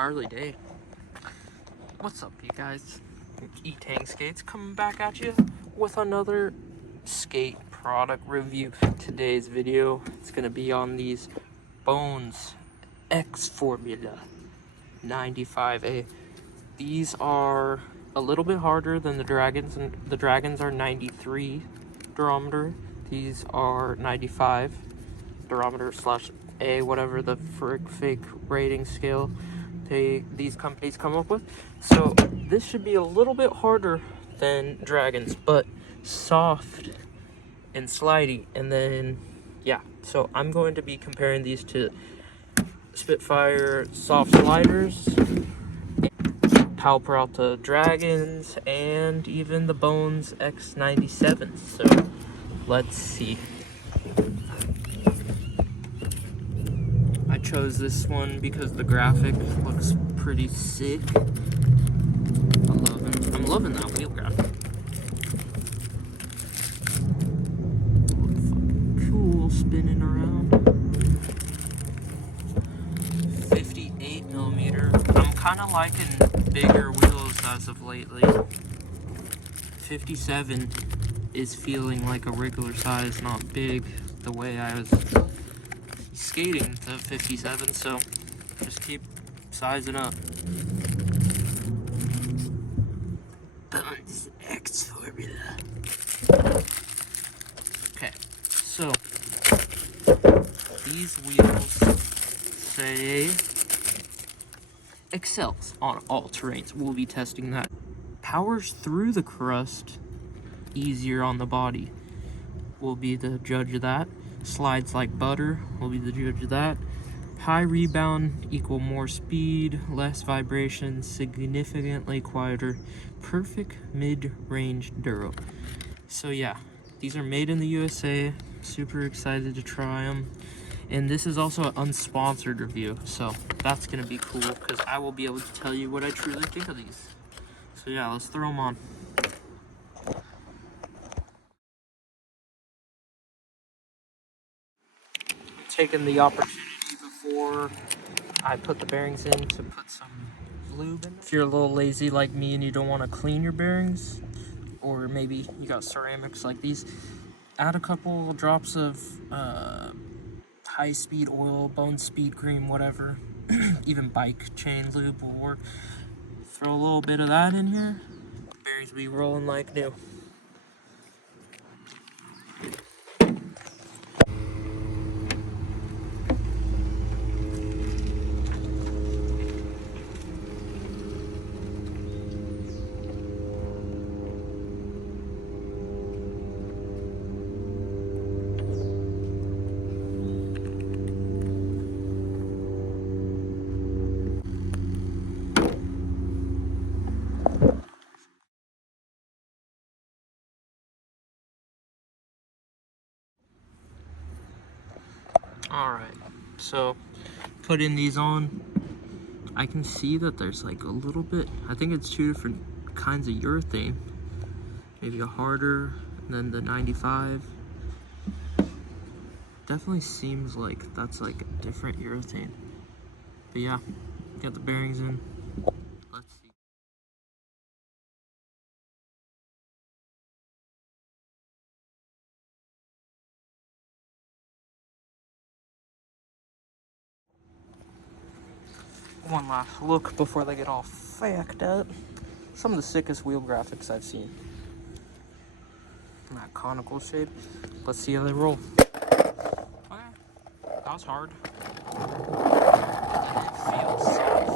gnarly day. What's up, you guys? E-Tang Skates coming back at you with another skate product review. Today's video is going to be on these Bones X Formula 95a. These are a little bit harder than the Dragons, and the Dragons are 93 durometer. These are 95 durometer / A, whatever the fake rating scale these companies come up with. So this should be a little bit harder than Dragons, but soft and slidey. And then yeah, so I'm going to be comparing these to Spitfire soft sliders, Pal Peralta Dragons, and even the Bones X97. So let's see. I chose this one because the graphic looks pretty sick. I'm loving that wheel graphic. Look fucking cool spinning around. 58 millimeter. I'm kind of liking bigger wheels as of lately. 57 is feeling like a regular size, not big, the way I was skating to 57, so just keep sizing up. Bones X Formula. Okay, so these wheels say excels on all terrains. We'll be testing that. Powers through the crust easier on the body. We'll be the judge of that. Slides like butter, we'll be the judge of that. High rebound equal more speed, less vibration, significantly quieter. Perfect mid-range duro. So yeah, these are made in the USA. Super excited to try them. And this is also an unsponsored review, so that's gonna be cool because I will be able to tell you what I truly think of these. So yeah, let's throw them on. Taking the opportunity before I put the bearings in to put some lube in. If you're a little lazy like me and you don't want to clean your bearings, or maybe you got ceramics like these, add a couple drops of high-speed oil, bone speed cream, whatever. Even bike chain lube will work. Throw a little bit of that in here, bearings will be rolling like new. Alright, so putting these on, I can see that there's like a little bit, I think it's two different kinds of urethane. Maybe a harder, and then the 95. Definitely seems like that's like a different urethane. But yeah, got the bearings in. Let's see. One last look before they get all facked up. Some of the sickest wheel graphics I've seen. In that conical shape. Let's see how they roll. Okay, that was hard. And it feels soft.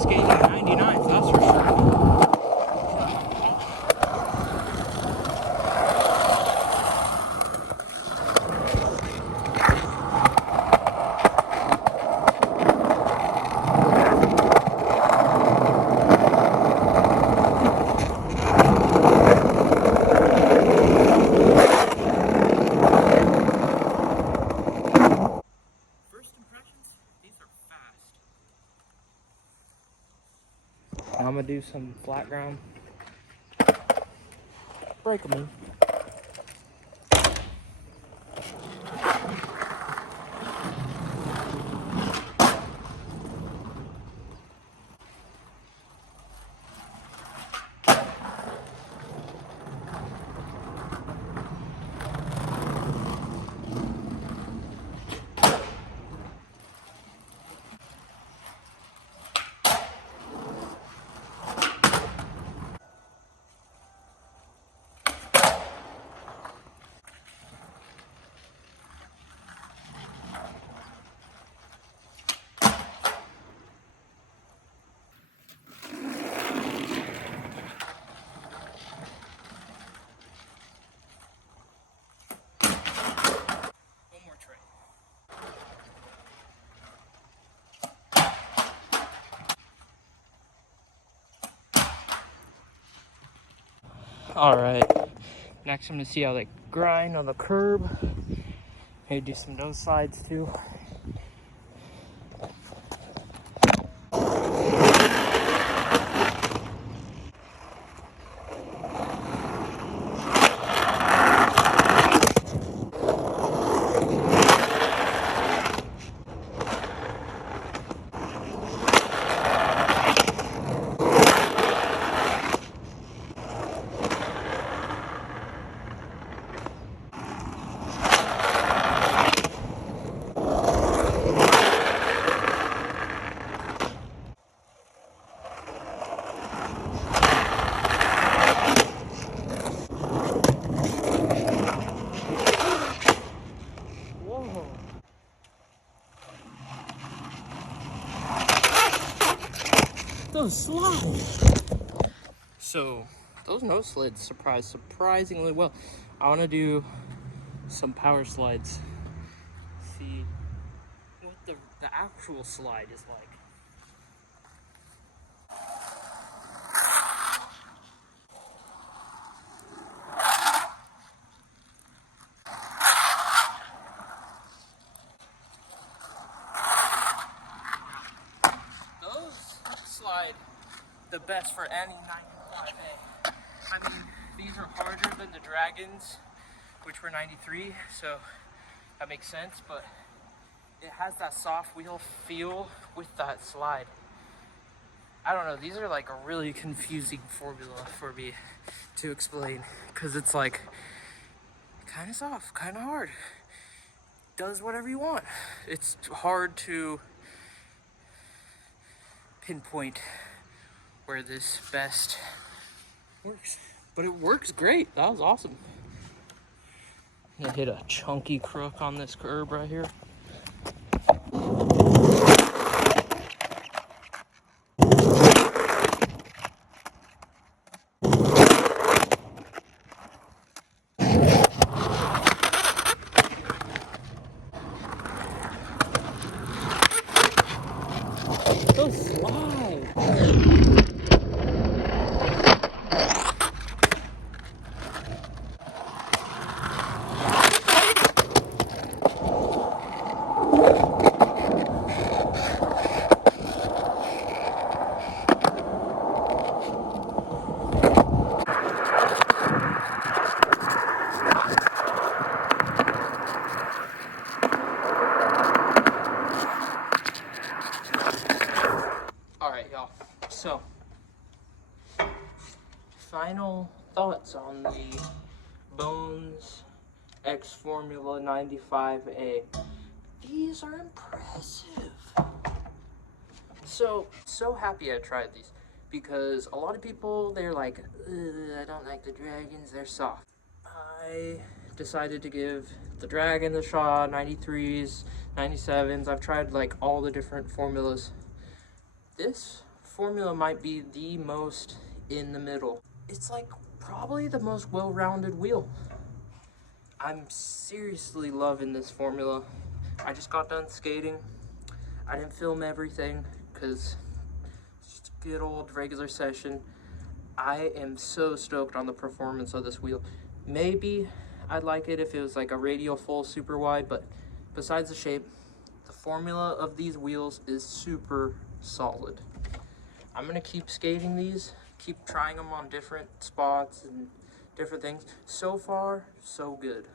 skating 99s, that's for sure. I'm gonna do some flat ground. Break them in. Alright, next I'm gonna see how they grind on the curb. Maybe do some nose slides too. Those slides. So those nose slides surprisingly well. I want to do some power slides. See what the actual slide is like. Those slide the best for any 95A. I mean, these are harder than the Dragons, which were 93, so that makes sense, but it has that soft wheel feel with that slide. I don't know, these are like a really confusing formula for me to explain, because it's like kind of soft, kind of hard. Does whatever you want. It's hard to pinpoint where this best works, but it works great. That was awesome. I'm gonna hit a chunky crook on this curb right here. Those slides. Alright, y'all. So, final thoughts on the Bones X Formula 95A. These are impressive. So happy I tried these, because a lot of people, they're like, I don't like the Dragons, they're soft. I decided to give the Dragon a shot, 93s, 97s. I've tried like all the different formulas. This formula might be the most in the middle. It's like probably the most well-rounded wheel. I'm seriously loving this formula. I just got done skating. I didn't film everything because it's just a good old regular session. I am so stoked on the performance of this wheel. Maybe I'd like it if it was like a radial full super wide, but besides the shape, the formula of these wheels is super solid. I'm gonna keep skating these, keep trying them on different spots and different things. So far, so good.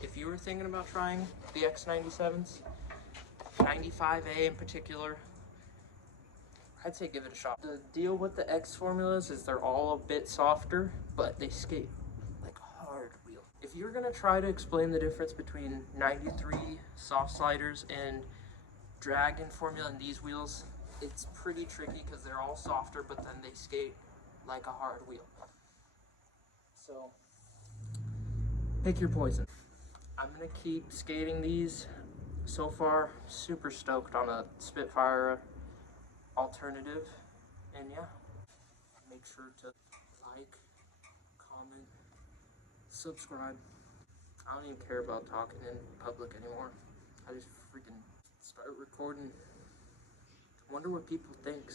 If you were thinking about trying the X97s, 95A in particular, I'd say give it a shot. The deal with the X formulas is they're all a bit softer, but they skate like a hard wheel. If you're gonna try to explain the difference between 93 soft sliders and Dragon formula and these wheels, it's pretty tricky because they're all softer, but then they skate like a hard wheel. So pick your poison. I'm gonna keep skating these. So far, super stoked on a Spitfire alternative. And yeah, make sure to like, comment, subscribe. I don't even care about talking in public anymore. I just freaking start recording. Wonder what people think.